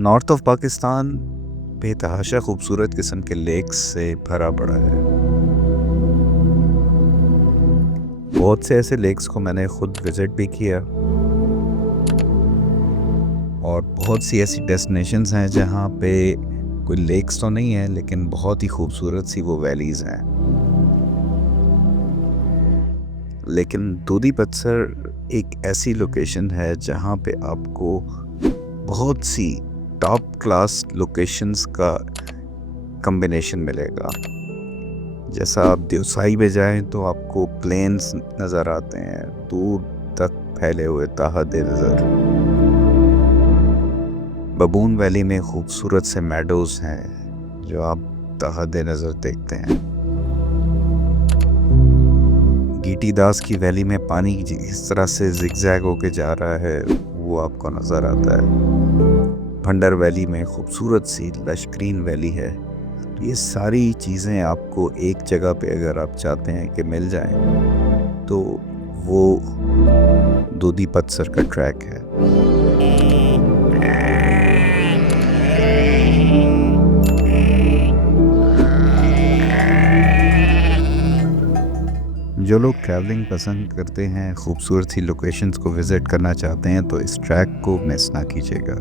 North of Pakistan बेतहाशा खूबसूरत किस्म के लेक्स से भरा पड़ा है। बहुत से ऐसे लेक्स को मैंने खुद विज़िट भी किया और बहुत सी ऐसी डेस्टिनेशंस हैं जहाँ पे कोई लेक्स तो नहीं है लेकिन बहुत ही खूबसूरत सी वो वैलीज़ हैं। लेकिन दूधी पत्थर एक ऐसी लोकेशन है जहाँ पे आपको बहुत सी टॉप क्लास लोकेशंस का कॉम्बिनेशन मिलेगा। जैसा आप देवसाई में जाएं तो आपको प्लेन्स नज़र आते हैं, दूर तक फैले हुए ताहते नज़र। बबून वैली में खूबसूरत से मैडोज़ हैं जो आप ताहते नज़र देखते हैं। गीटी दास की वैली में पानी इस तरह से जिगजैग होके जा रहा है वो आपको नज़र आता है। भंडर वैली में खूबसूरत सी लश ग्रीन वैली है। ये सारी चीज़ें आपको एक जगह पे अगर आप चाहते हैं कि मिल जाएं तो वो दूधी पत्थर का ट्रैक है। जो लोग ट्रैवलिंग पसंद करते हैं, खूबसूरत सी लोकेशंस को विज़िट करना चाहते हैं तो इस ट्रैक को मिस ना कीजिएगा।